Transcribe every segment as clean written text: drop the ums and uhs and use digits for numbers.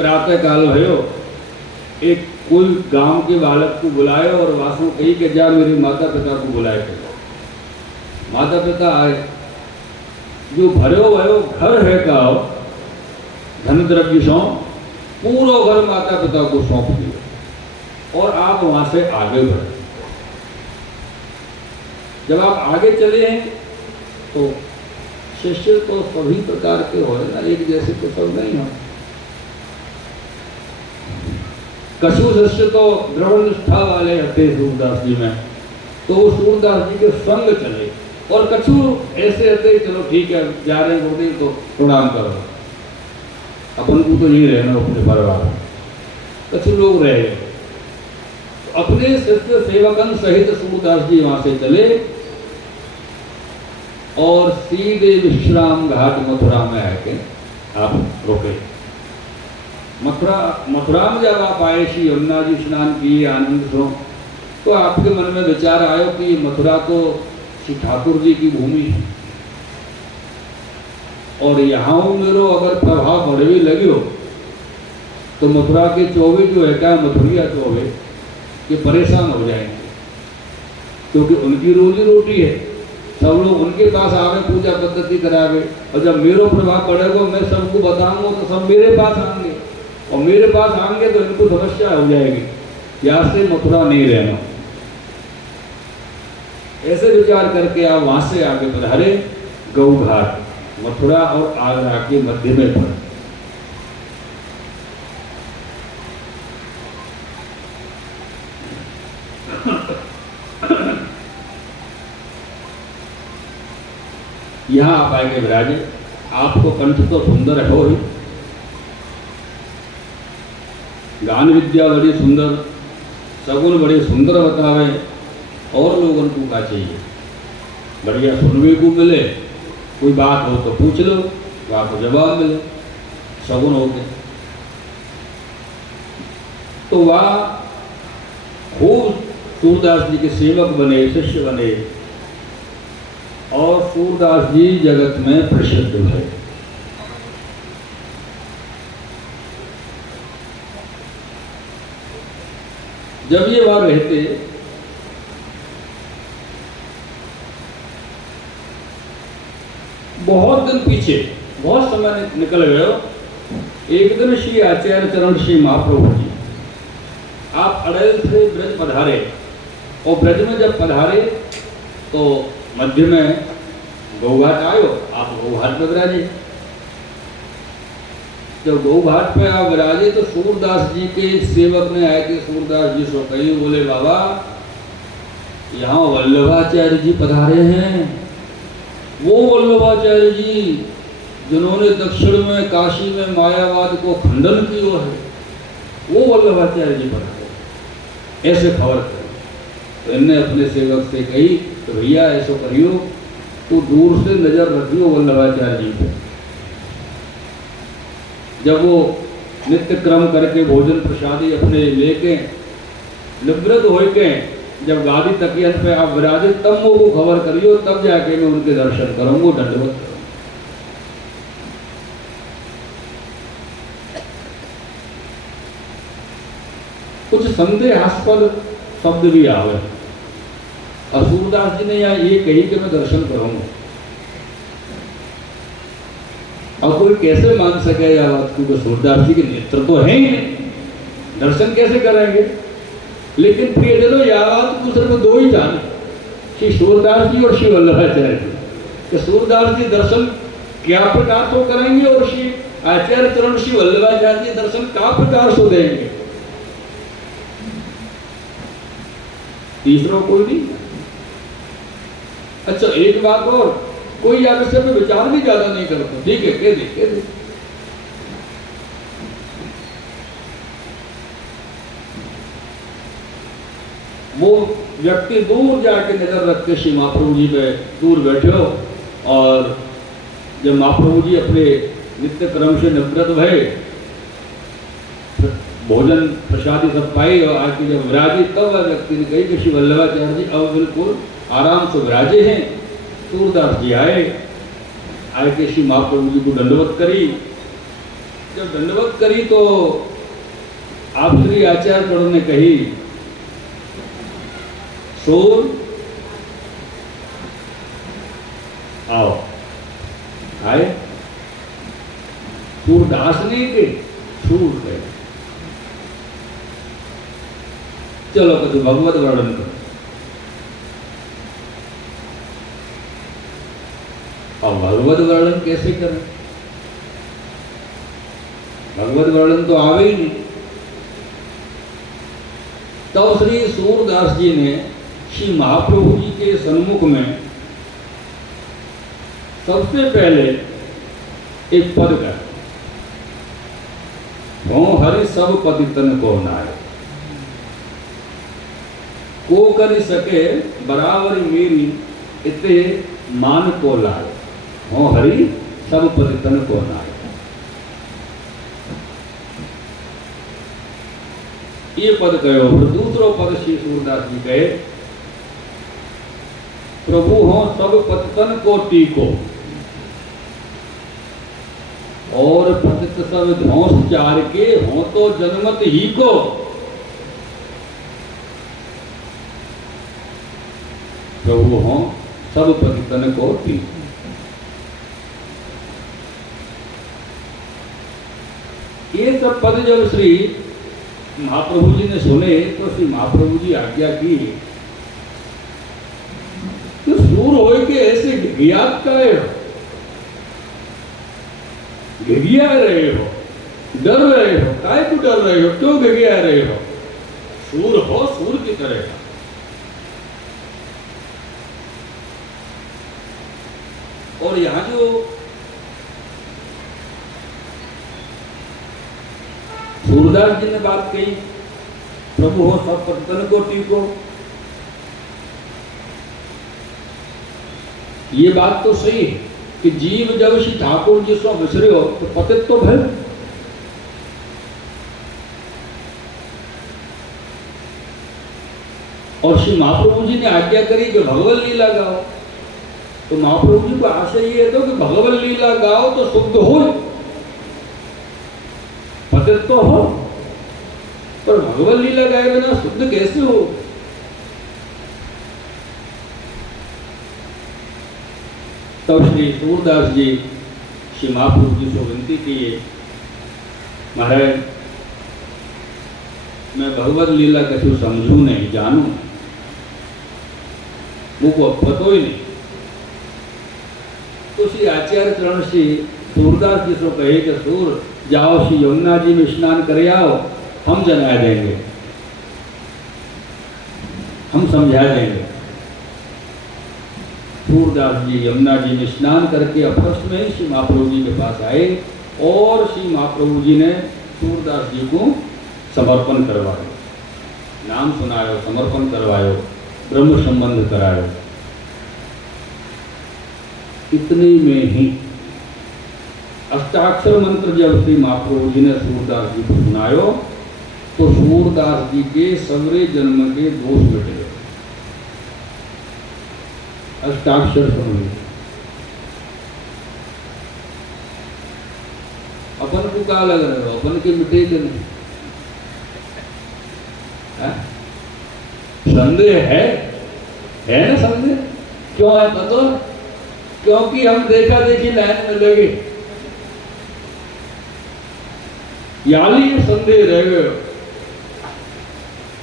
प्रातः काल भयो, एक कोई गांव के बालक को बुलायो और वासु कही के जा मेरे माता पिता को बुलाए के। माता पिता आए, जो भरो भयो घर है का धन द्रव्य सौ पूरा घर माता पिता को सौंप दिया और आप वहां से आगे बढ़े। जब आप आगे चले हैं तो शिष्य तो सभी प्रकार के हो ना, एक जैसे तो सब नहीं हो। कछु शिष्य तो दृढ़ निष्ठा वाले हते सूरदास जी में, तो वो सूरदास जी के संग चले, और कछु ऐसे हते चलो ठीक है जा रहे हो गए तो प्रणाम करो, अपन को तो नहीं रहना अपने परिवार में। कछु लोग रहे तो अपने शिष्य सेवकन सहित सूरदास जी वहां से चले और सीधे विश्राम घाट मथुरा में आके आप रुके। मथुरा में जब आप आए, श्री यमुना जी स्नान किए आनंद से, तो आपके मन में विचार आयो कि मथुरा तो श्री ठाकुर जी की भूमि है और यहाँ मेरो अगर प्रभाव बढ़े लगे तो मथुरा के चौबे जो है क्या मथुरिया चौबे ये परेशान हो जाएंगे, क्योंकि उनकी रोजी रोटी है। सब लोग उनके पास आवे, पूजा पद्धति करावे, और जब मेरो प्रभाव पड़ेगा मैं सबको बताऊंगा तो सब मेरे पास आएंगे, और मेरे पास आएंगे तो इनको समस्या हो जाएगी, यहाँ से मथुरा नहीं रहना। ऐसे विचार करके आप वहां से आगे बढ़े। गौ घाट मथुरा और आगरा के मध्य में पड़े। यहाँ आप आएंगे विराजे, आपको कंठ तो सुंदर हो ही, गान विद्या बड़ी सुंदर, सगुन बड़े सुंदर बतावे, और लोगों को क्या चाहिए बढ़िया सुनने को मिले, कोई बात हो तो पूछ लो तो आपको जवाब मिले, सगुन हो गए। तो वह खूब सूरदास जी के सेवक बने, शिष्य बने, और सूरदास जी जगत में प्रसिद्ध हुए। जब ये वहां रहते बहुत दिन पीछे, बहुत समय निकल गए। एक दिन श्री आचार्य चरण श्री महाप्रभु जी आप अड़ैल से ब्रज पधारे, और ब्रज में जब पधारे तो मध्य में गौघाट आयो, आप गौघाट पे विराजे। जब गौघाट पे आप विराजे तो सूरदास जी के सेवक ने आए कि सूरदास जी सो कही, बोले बाबा यहाँ वल्लभाचार्य जी पधारे हैं। वो वल्लभाचार्य जी जिन्होंने दक्षिण में काशी में मायावाद को खंडन किया है, वो वल्लभाचार्य जी पधारे, ऐसे खबर कर। तो इनने अपने सेवक से कही तो भैया ऐसा करियो, तो दूर से नजर रखियो वल्लभाचार्य जी पे। जब वो नित्य क्रम करके भोजन प्रसादी अपने लेके निवृत्त हो के जब गादी तकियत पे आप विराजे, तब वो खबर करियो, तब जाके मैं उनके दर्शन करूंगा, दंडवत करूंगा। कुछ संदेहास्पद शब्द भी आवे, और सूरदास जी ने यहाँ ये कही कि मैं दर्शन करूंगा। और कोई कैसे मान सके या बात को, सूरदास जी के नेत्र तो है ही नहीं, दर्शन कैसे करेंगे। लेकिन प्रियजनों यह बात को सिर्फ दो ही जाने, श्री सूरदास जी और श्री वल्लभाचार्य जी, कि सूरदास जी दर्शन क्या प्रकार से करेंगे और श्री आचार्य चरण श्री वल्लभाचार्य जी दर्शन क्या प्रकार से देंगे। तीसरा कोई नहीं। अच्छा एक बात और, कोई या विषय में विचार भी ज्यादा नहीं करता, ठीक है कह दे। वो व्यक्ति दूर जाके नजर रखते श्री महाप्रभु जी पे दूर बैठे हो, और जब महाप्रभु जी अपने नित्य क्रम से निवृत्त भये, भोजन प्रसादी सब पाई और आके जब विराजे, तब वह व्यक्ति ने कही कि श्री वल्लभाचार्य जी अब बिल्कुल आराम से विराजे हैं। सूरदास जी आए के श्री महाप्रभु जी को दंडवत करी, जब दंडवत करी तो आप श्री आचार्य प्रभु ने कही, सूर आओ। आए सूरदास नहीं के सूर गए। चलो कुछ भगवत वर्णन करो। और भगवत वर्णन कैसे करें? भगवत वर्णन तो आवे ही नहीं। तो श्री सूरदास जी ने श्री महाप्रभु जी के सन्मुख में सबसे पहले एक पद का, हो हरि सब पतितन को नाय, को कर सके बराबर मेरी इते मान को लाए, हो हरि सब पतितन को नाय। ये पद कहो। फिर दूसरो पद श्री सूरदास जी कहे, प्रभु हो सब पतितन को टीको, और पतित सब ध्वंस चार के हो तो जन्मत ही को। प्रभु हो सब पतितन को टीको। ये सब पद जब श्री महाप्रभु जी ने सुने तो श्री महाप्रभु जी आज्ञा की, तो सूर हो के ऐसे घिघियात का घिघिया रहे हो, डर रहे हो, काय को डर रहे हो, क्यों घिघिया रहे हो? सूर हो, सूर की तरह। और यहां जो सूरदास जी ने बात कही, प्रभु हो सब पतितन को टीको, ये बात तो सही है कि जीव जब श्री ठाकुर जी सो विसरे हो तो पतित तो भय। और श्री महाप्रभु जी ने आज्ञा करी कि भगवत लीला गाओ, तो महाप्रभु जी को आशय ये तो कि भगवत लीला गाओ तो शुद्ध हो, पतित तो हो, पर भगवत लीला गाए बिना शुद्ध कैसे हो? तब श्री सूरदास जी श्री महाप्रभु जी को विनती किए, महाराज मैं भगवत लीला कछु समझू नहीं, जानू मुझको पतो ही नहीं। तो श्री आचार्य चरण श्री सूरदास जी को कहे कि सूर जाओ श्री यमुना जी में स्नान कर आओ, हम जना देंगे, हम समझा देंगे। सूरदास जी यमुना जी में स्नान करके अपरस में श्री महाप्रभु जी के पास आए और श्री महाप्रभु जी ने सूरदास जी को समर्पण करवाया, नाम सुनायो, समर्पण करवायो, ब्रह्म संबंध करायो। इतने में ही अष्टाक्षर मंत्र जब श्री महाप्रभु जी ने सूरदास जी को सुनायो तो सूरदास जी के सगरे जन्म के दोष मिट गए। अष्टाक्षर समझ अपन को क्या लग रहा हो, अपन के मिटे के नहीं? संदेह है ना संदेह? क्यों है पता? क्योंकि हम देखा देखी लाइन में लगे, याली संदेह रह गए।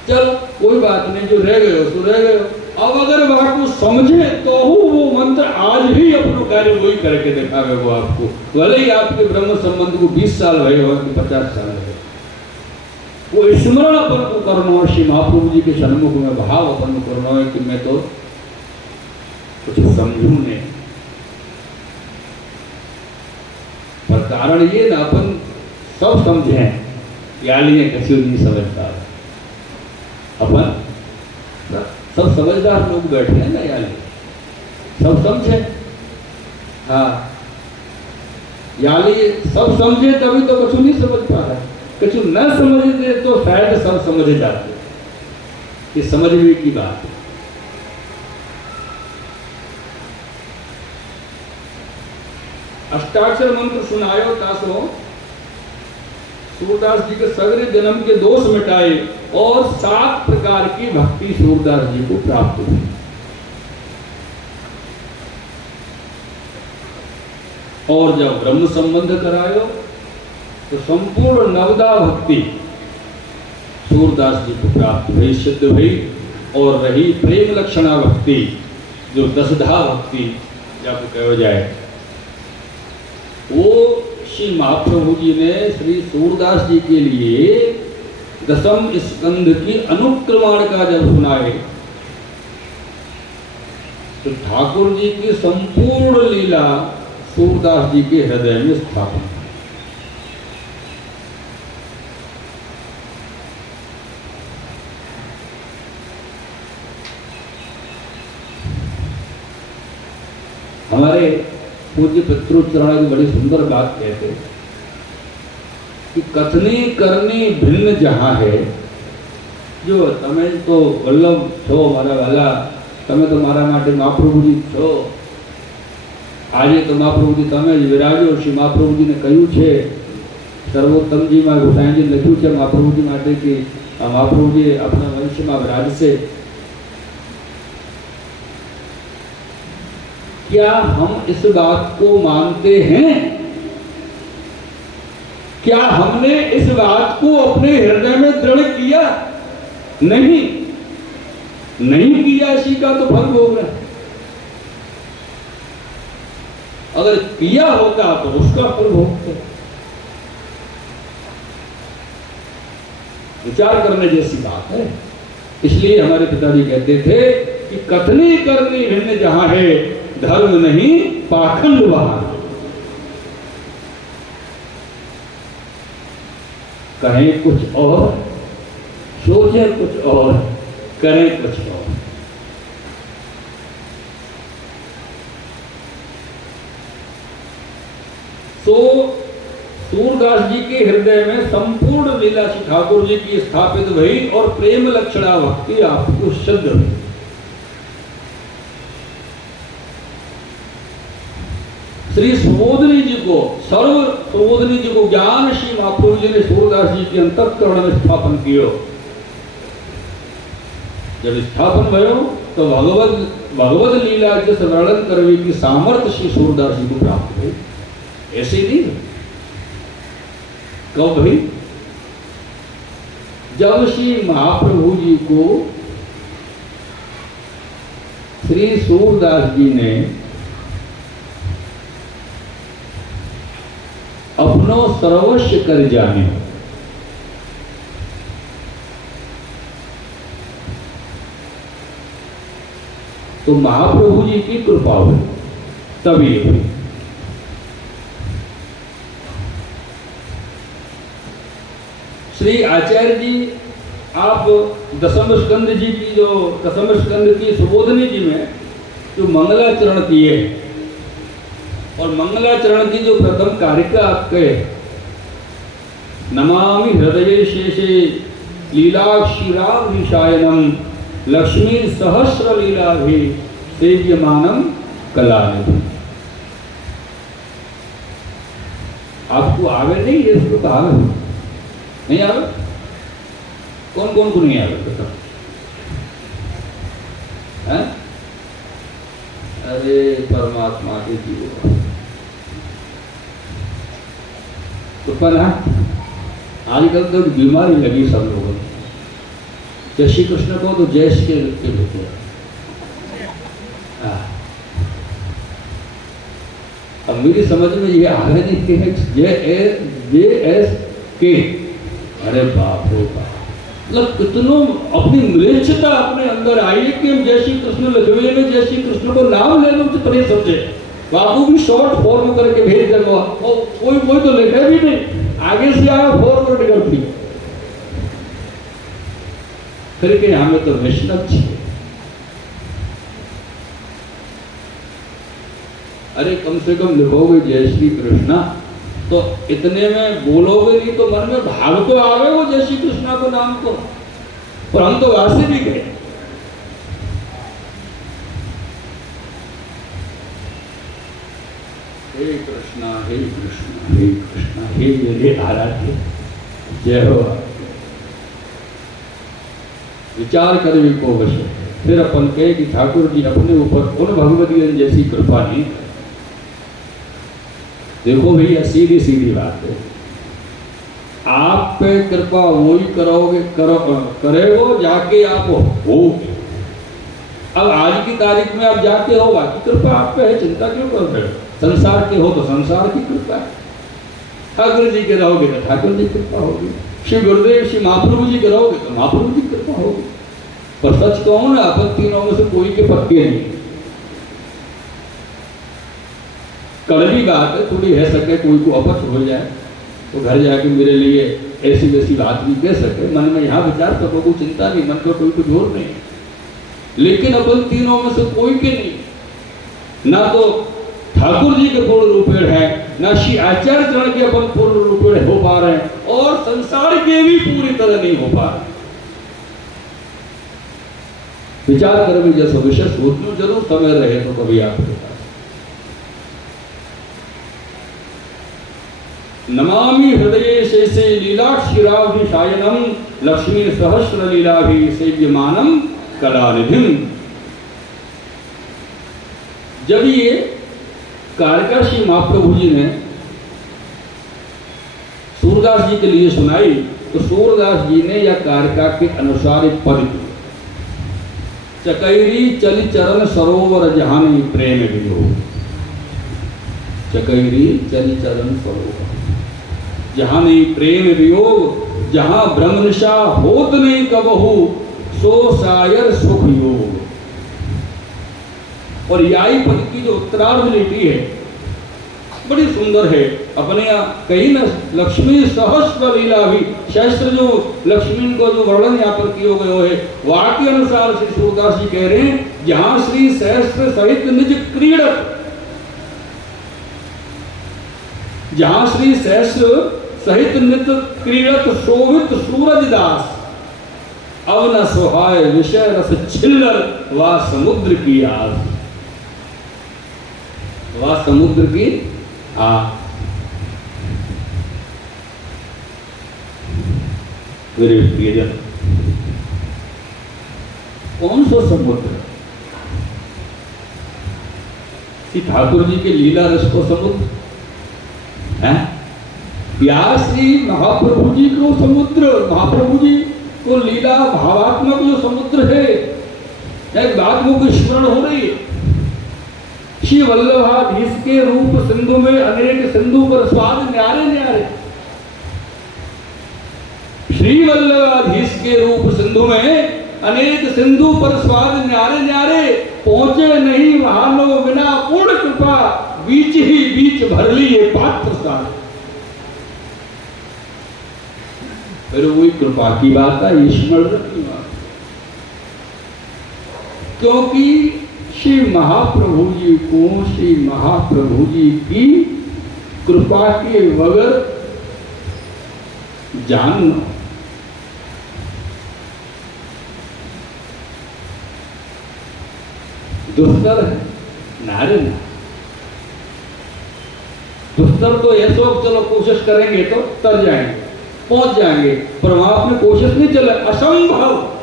चल कोई बात नहीं, जो रह गए तो रह गए। अब अगर बात को समझे तो वो मंत्र आज भी अपना कार्य वही करके दिखावे वो आपको, भले ही आपके ब्रह्म संबंध को 20 साल भय हो कि 50 साल भय, वो स्मरण अपन को करना है। श्री महाप्रभु जी के सन्मुख में भाव अपन को करना है कि मैं तो कुछ समझू नहीं, पर कारण ये ना अपन सब समझे, याली कछु नहीं समझता। अपन सब समझदार लोग बैठे हैं ना, याली सब समझे। हाँ, याली सब समझे तभी तो कुछ नहीं समझ पा रहा है, कुछ न समझते तो शायद सब समझ जाते। ये समझने की बात है। अष्टाक्षर मंत्र सुनायो तासो सूरदास जी के सगरे जन्म के दोष मिटाए और 7 प्रकार की भक्ति सूरदास जी को प्राप्त हुई। और जब ब्रह्म संबंध करायो तो संपूर्ण नवदा भक्ति सूरदास जी को प्राप्त हुई, सिद्ध हुई और रही प्रेम लक्षणा भक्ति जो दशधा भक्ति जब कहो जाए, वो श्री महाप्रभु जी ने श्री सूरदास जी के लिए दशम स्कंध की अनुक्रमण का जब सुनाए तो ठाकुर जी की संपूर्ण लीला सूरदास जी के हृदय में स्थापित। हमारे पूज्य पितृचरण की बड़ी सुंदर बात कहते कि कथनी करनी भिन्न जहां है, जो तमे तो वल्लभ छो मारा वाला, तमे तो मारा माटे महाप्रभुजी छो, આજે તો મહાપ્રભુજી તમે જ વિરાજો। શ્રી મહાપ્રભુજીને કહ્યું છે, સર્વોત્તમજીમાં ગોસાઈજી લખ્યું છે મહાપ્રભુજી માટે કે મહાપ્રભુજી આપણા વંશમાં વિરાજશે। क्या हम इस बात को मानते हैं? क्या हमने इस बात को अपने हृदय में दृढ़ किया? नहीं, नहीं किया, इसी का तो फल भोग रहा है। अगर किया होता तो उसका फल भोगते। विचार करने जैसी बात है। इसलिए हमारे पिताजी कहते थे कि कथनी करनी भिन्न जहां है, धर्म नहीं पाखंड वहां। कहें कुछ और, सोचें कुछ और, करें कुछ और। तो सूरदास जी के हृदय में संपूर्ण लीला श्री ठाकुर जी की स्थापित हुई और प्रेम लक्षणा भक्ति आपको सिद्ध हुई। श्री सुबोधनी जी को, सर्व सुबोधनी जी को ज्ञान श्री महाप्रभु जी ने सूरदास जी के अंतःकरण में स्थापन कियो। जब स्थापन भयो तो भगवत लीला जिस वर्णन करने की सामर्थ्य श्री सूरदास जी को प्राप्त हुई। ऐसे ही नहीं, कब भाई? जब श्री महाप्रभु जी को श्री सूरदास जी ने अपनो सर्वस्व कर जाने, तो महाप्रभु जी की कृपा हुई, तभी हुई। श्री आचार्य जी, आप दशम स्कंद जी की जो दशम स्कंद की सुबोधनी जी में जो मंगलाचरण किए और मंगलाचरण की जो प्रथम कारिका आप कहे, नमामि हृदय शेषे लीलाक्षीराभिशायनम लक्ष्मी सहस्र लीला भी सेव्यमानम कलानिधि। आपको आवे नहीं है, इसको तो आवे नहीं आवे। कौन कौन को नहीं आवे बताओ? अरे परमात्मा के जीवो तो पर आजकल तो बीमारी लगी सब लोगों को। जय श्री कृष्ण को तो जय श्री के होते हैं। अब मेरी समझ में ये आ रहे नहीं कि JSK, अरे बाप रे बाप, मतलब कितनों अपनी म्लेच्छता अपने अंदर आई है कि हम जय श्री कृष्ण लिखवे में जय श्री कृष्ण को नाम ले लो तो परे समझे। बाबू भी शॉर्ट फॉर्म करके भेज देगा और कोई तो लिखे भी नहीं, आगे से आया फॉरवर्ड कर दी। फिर के हमें तो वैष्णव चाहिए। अरे कम से कम लिखोगे जय श्री कृष्णा तो इतने में बोलोगे नहीं तो मन में भाव तो आवे वो जय श्री कृष्णा को नाम को, पर हम तो वैसे भी गए। हे कृष्णा हे कृष्णा हे कृष्णा हे मेरे आराध्य, जय हो। विचार कर भी को वश। फिर अपन कहे कि ठाकुर जी अपने ऊपर उन भगवती जैसी कृपा नहीं। देखो भैया सीधी सीधी बात है, आप पे कृपा वही करोगे करेगो जाके आप होगे। अब आज की तारीख में आप जाते हो, बाकी कृपा आप पे है, चिंता क्यों कर रहे हो? संसार के हो तो संसार की कृपा है, ठाकुर जी के रहोगे तो ठाकुर जी की कृपा होगी, श्री गुरुदेव श्री महाप्रभु जी के रहोगे तो महाप्रभु जी की कृपा होगी। पर सच कहूं ना, अपन तीनों में से कोई के पक्के नहीं। कड़वी बात है, थोड़ी है सके कोई को अपच हो जाए तो घर जाके मेरे लिए ऐसी वैसी बात भी कह सके, मन में यहाँ विचार तो कोई चिंता नहीं, मन को कोई को जोर नहीं। लेकिन अपन तीनों में से कोई के नहीं, ना तो ठाकुर जी के पूर्ण रूपेण है, ना श्री आचार्य चरण के अपन पूर्ण रूपेण हो पा रहे हैं, और संसार के भी पूरी तरह नहीं हो पा रहे। विचार कर भी जैसा विशेष सोचना जरूर, समय रहे तो कभी आपके पास। नमामि हृदय शेषे लीलाक्षीराभिशायनम लक्ष्मी सहस्र लीलाभि सेव्यमानम कलानिधिम। जब ये कारिका श्री महाप्रभु जी ने सूरदास जी के लिए सुनाई तो सूरदास जी ने या कारिका के अनुसार एक पद, चकैरी चल चरण सरोवर जहानी प्रेम वियोग। चकैरी चल चरण सरोवर जहानी प्रेम वियोग, जहां ब्रह्मनिशा होत नहीं कबहू सो सायर सुख योग। और याई पद की जो उत्तरार्ध लिपि है बड़ी सुंदर है। अपने कहीं ना लक्ष्मी सहस्र लीला भी, शास्त्र जो लक्ष्मी को जो वर्णन यहाँ पर किए गए है, वाक्य अनुसार श्री सूरदास जी कह रहे हैं, जहां श्री सहस्र सहित निज क्रीड़क, जहां श्री सहस्र सहित नित क्रीड़क शोभित सूरज दास, अब न सोहाय विषय रस छिल्लर वा समुद्र की आस। वा समुद्र की मेरे प्रियजन, कौन सा समुद्र? श्री ठाकुर जी के लीला रस को समुद्र है, या श्री महाप्रभु जी को समुद्र, महाप्रभु जी को लीला भावात्मक जो समुद्र है। एक बात को स्मरण हो रही है, श्री वल्लभाधीश के रूप सिंधु में अनेक सिंधु पर स्वाद न्यारे न्यारे। श्री वल्लभाधीश के रूप सिंधु में अनेक सिंधु पर स्वाद न्यारे न्यारे, पहुंचे नहीं वहां लो बिना पूर्ण कृपा, बीच ही बीच भर लिए पात्र सारे। फिर वही कृपा की बात है, ईश्वर की बात, क्योंकि श्री महाप्रभु जी को श्री महाप्रभु जी की कृपा के बगैर जानना दुस्तर है, नारे ना दुस्तर तो ऐसा चलो कोशिश करेंगे तो तर जाएंगे, पहुंच जाएंगे, पर वहां अपने कोशिश नहीं चले, असंभव।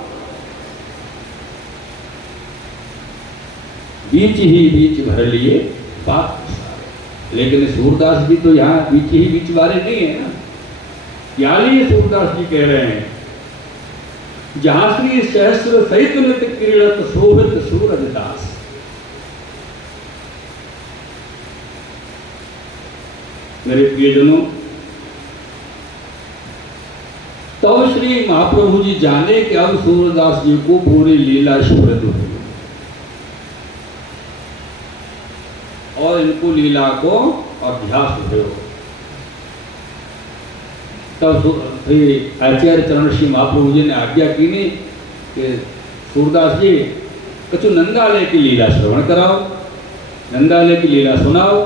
बीच ही बीच भर लिए बात। लेकिन सूरदास जी तो यहाँ बीच ही बीच वाले नहीं है ना, यानी सूरदास जी कह रहे हैं, जहां श्री सहस्र सहित नित्य क्रीड़त शोभित सूरज दास। मेरे प्रियजनों, तब श्री महाप्रभु जी जाने कि अब सूरदास जी को पूरी लीला स्फुरित हुई और इनको लीला को अभ्यास हो। तब आचार्य चरण श्री महाप्रभु जी ने आज्ञा की नहीं कि सूरदास जी कछु नंदालय की लीला श्रवण कराओ, नंदालय की लीला सुनाओ।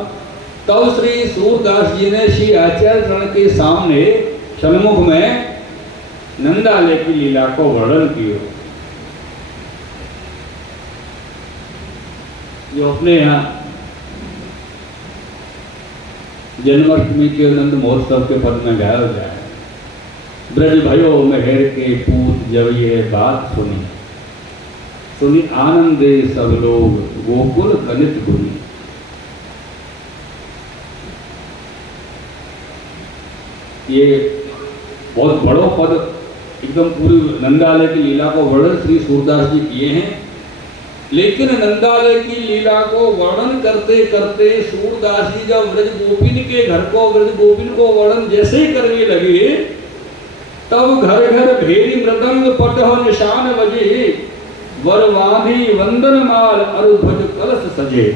तब श्री सूरदास जी ने श्री आचार्य चरण के सामने सन्मुख में नंदालय की लीला को वर्णन किया, जो अपने यहाँ जन्माष्टमी के नंद महोत्सव के पद में गाया जाए। ब्रज भयो मेहर के पूत जब ये बात सुनी, सुनी आनंदे सब लोग गोकुल गलित गुनी। ये बहुत बड़ो पद एकदम पूरी नंदालय की लीला को वर्णन श्री सूरदास जी किए हैं। लेकिन नंदालय की लीला को वर्णन करते करते सूरदास जी जब ब्रज गोपिन के घर को, ब्रज गोपिन को वर्णन जैसे ही करने लगे, तब घर घर भेरी मृदंग पटह निशान बजे, वरवादी वंदन माल अरुध्वज कलश सजे।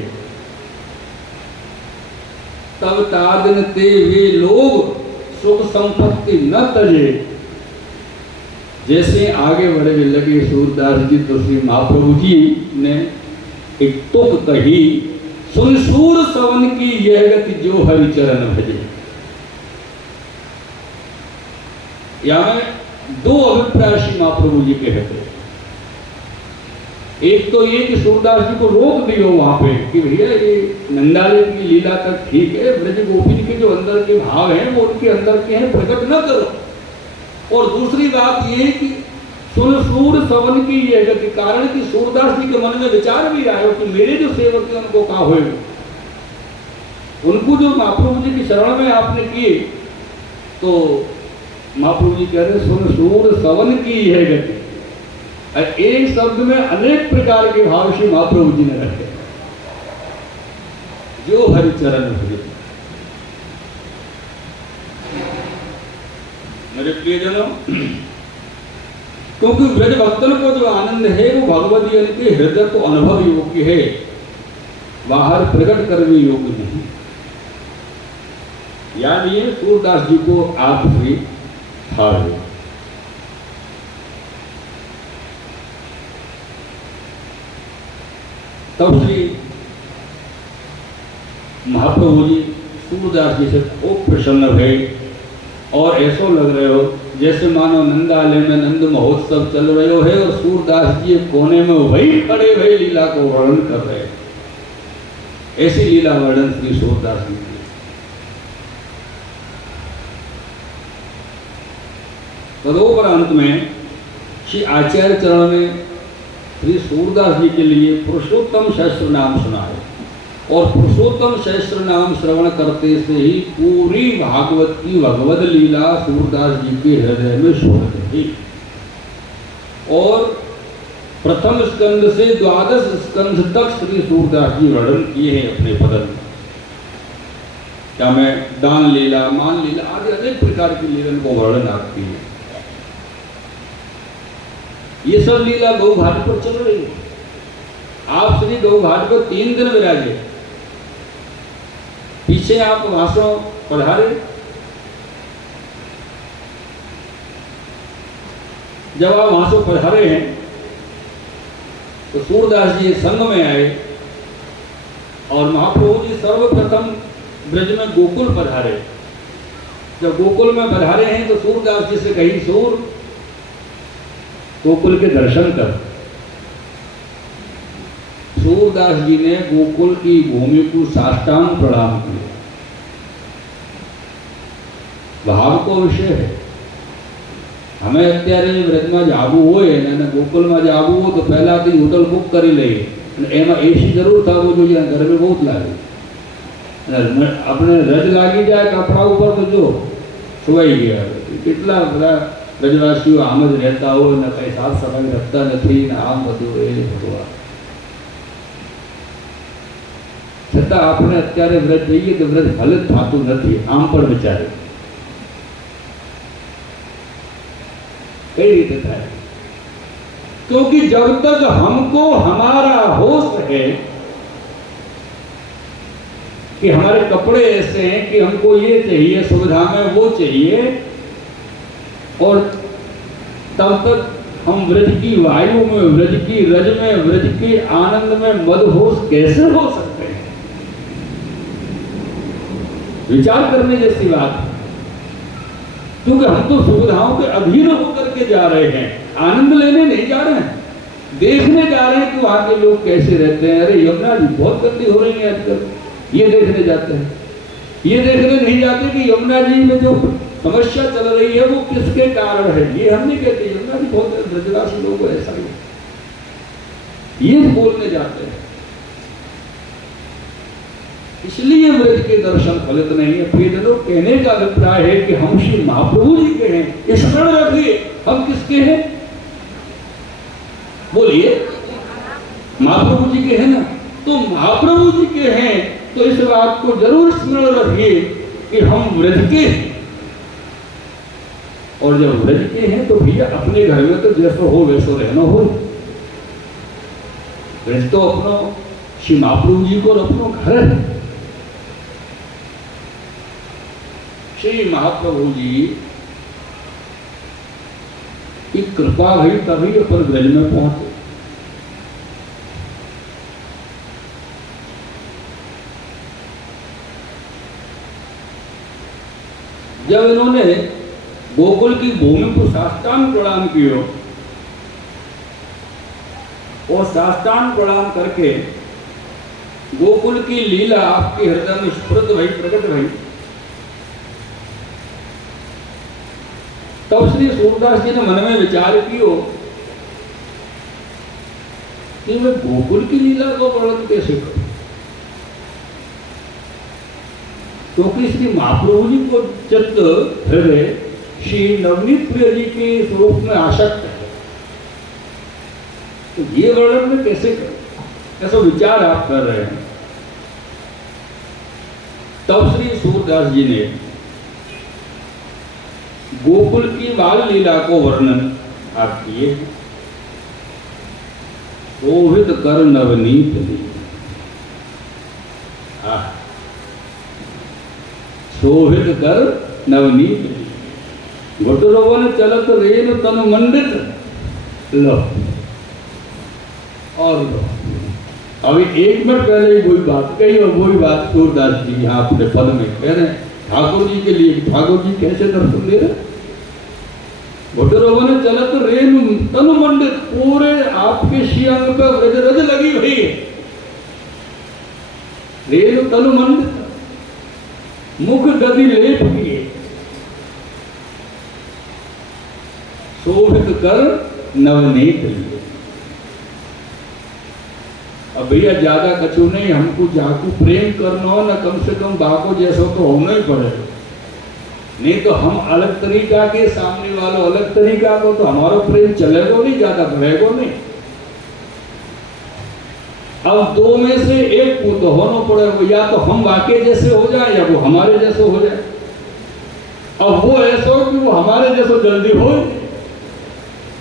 तब तादन ते वे लोग सुख संपत्ति न तजे। जैसे आगे बढ़ने लगे सूरदास जी तो श्री महाप्रभु जी ने एक तुक कही, सुन सूर सवन की यह गति जो हरि चरण भजे। यहां दो अभिप्राय श्री महाप्रभु जी के हैं। एक तो ये कि सूरदास जी को रोक दियो वहां पे कि भैया ये नंदालय की लीला तक ठीक है, ब्रज गोपिन के जो अंदर के भाव हैं वो उनके अंदर के हैं, प्रकट न करो। और दूसरी बात ये कि सुन सूर सवन की यह गति, कारण कि सूरदास जी के मन में विचार भी आए कि मेरे जो सेवक हैं उनको कहा होए, उनको जो महाप्रभु जी की शरण में आपने किए, तो महाप्रभु जी कह रहे सुन सूर सवन की यह गति। एक शब्द में अनेक प्रकार के भाव श्री महाप्रभु जी ने रखे, जो हरि चरण भजे। मेरे प्रियजनों, क्योंकि ब्रज भक्तन को जो आनंद है वो भगवती के हृदय को अनुभव योग्य है, बाहर प्रकट करने योग्य नहीं। यानी सूरदास जी को आप भी ठाड़। तब श्री महाप्रभु जी सूरदास जी से खूब प्रसन्न हुए और ऐसा लग रहे हो जैसे मानो नंदालय में नंद महोत्सव चल रहे हो है और सूरदास जी कोने में वही खड़े हुए लीला को वर्णन कर रहे हैं। ऐसी लीला वर्णन श्री सूरदास जी की। तदोपरांत में श्री आचार्य चरण में श्री सूरदास जी के लिए पुरुषोत्तम सहस्त्र नाम सुनाए और पुरुषोत्तम सहस्त्र नाम श्रवण करते से ही पूरी भागवत की भगवद लीला सूरदास जी के हृदय में शोध गई। और प्रथम स्कंद से द्वादश स्कंद तक श्री सूरदास जी वर्णन किए हैं अपने पदन में। क्या मैं दान लीला, मान लीला आदि अनेक प्रकार की लीला को वर्णन आपकी है। ये सब लीला गौ घाट पर चल रही है। आप श्री गौ घाट पर 3 दिन विराजे, पीछे आप वहां पधारे। जब आप वहां से पधारे हैं तो सूरदास जी संग में आए और महाप्रभु जी सर्वप्रथम ब्रज में गोकुल पधारे। जब गोकुल में पधारे हैं तो सूरदास जी से कही, सूर गोकुल के दर्शन कर। सूरदास जी ने गोकुल की भूमि को साष्टांग प्रणाम किया। भाव को विषय है। हमें अत्यारे ब्रज में जाबू हो गोकुल में जाबू हो तो पहला दिन होटल बुक करी ले, एमा एसी जरूर था, वो जो घर में बहुत लागे अपने रज लागी जाए कपड़ा ऊपर तो जो सुवाई गया। कितना बड़ा ब्रजवासी आमद रहता हो न कई साफ सफाई रखता नहीं न आम बधु भगवान छता आपने अत्यारे व्रत जइए तो व्रत हलत थातु नहीं आम पर विचारे कई रीते था। क्योंकि जब तक हमको हमारा होश है कि हमारे कपड़े ऐसे हैं कि हमको ये चाहिए, सुविधा में वो चाहिए, और तब तक हम व्रज की वायु में, व्रज की रज में, व्रज के आनंद में मदहोश कैसे हो सकते हैं? विचार करने जैसी बात। क्योंकि हम तो सुविधाओं के अधीन होकर के जा रहे हैं, आनंद लेने नहीं जा रहे हैं, देखने जा रहे हैं कि वहां के लोग कैसे रहते हैं। अरे यमुना जी बहुत गंदी हो रही है आजकल, ये देखने जाते हैं। ये देखने नहीं जाते कि यमुना जी में जो समस्या चल रही है वो किसके कारण है, ये हम नहीं कहते। यमुना जी बहुत ब्रजवासी लोग ऐसा ही ये बोलने जाते हैं, इसलिए ब्रज के दर्शन फलित नहीं है। फिर लोग कहने का अभिप्राय है कि हम श्री महाप्रभु जी के हैं, स्मरण रखिए हम किसके हैं, बोलिए महाप्रभु जी के हैं ना। तो महाप्रभु जी के हैं तो इस बात को जरूर स्मरण रखिए कि हम ब्रज के हैं। और जब ब्रज के हैं तो भैया अपने घर में तो जैसा हो वैसा रहना हो। ब्रज तो अपना श्री महाप्रभु जी को अपना घर है। श्री महाप्रभु जी की कृपा हुई तभी अपन ब्रज में पहुंचे। जब इन्होंने गोकुल की भूमि को साष्टांग प्रणाम किया और साष्टांग प्रणाम करके गोकुल की लीला आपके हृदय में स्फुरित भई, प्रकट भई, तब श्री सूरदास जी ने मन में विचार किया कि मैं गोकुल की लीला को वर्णन कैसे करूं, क्योंकि श्री महाप्रभु जी को चित्त हृदय श्री नवनीत प्रिय जी के स्वरूप में आसक्त है, तो ये वर्णन में कैसे करूं, ऐसा विचार आप कर रहे हैं। तब श्री सूरदास जी ने गोकुल की बाल लीला को वर्णन आप किए। शोभित कर नवनीत शोभित कर नवनीत घुटरोवन चलत रेन तन मंडित लो। और लो अभी एक मिनट पहले वही बात कही और वही बात सूरदास जी यहाँ अपने पद में कह रहे हैं ठाकुर जी के लिए। ठाकुर जी कैसे दर्शन दे रहे, घुटरोवन चलत रेन तन मंडित, पूरे आपके श्रीअंग पर रज रज लगी हुई है। रेन तन मंडित, मुख गदी लेप किए, शोभित कर नवनीत। अब भैया ज्यादा कछु नहीं, हमको जाकू प्रेम करना हो ना, कम से कम बाको जैसा तो होना ही पड़ेगा, नहीं तो हम अलग तरीका के, सामने वाला अलग तरीका को, तो हमारा प्रेम चलेगा नहीं, ज्यादा बढ़ेगा नहीं। अब दो में से एक को तो होना पड़ेगा, या तो हम वाकई जैसे हो जाए या वो हमारे जैसे हो जाए। अब वो ऐसा हो कि वो हमारे जैसा जल्दी हो,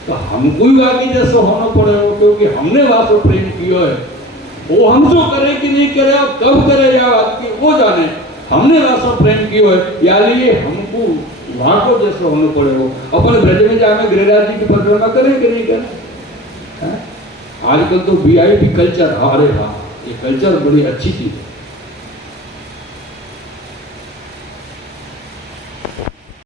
तो हमको ही वाकई जैसा होना पड़ेगा, क्योंकि हमने वास्तव प्रेम किया है। वो हमसे करे कि नहीं करे और कब करे या आपकी वो जाने, हमने वास्तव प्रेम किया है, या लिए हमको वहां को जैसा होना पड़ेगा। अपन ब्रज में जाकर गिरिराज जी की परिक्रमा करें कि नहीं करें। आजकल तो VIP कल्चर, अरे हाँ ये कल्चर बड़ी अच्छी चीज है।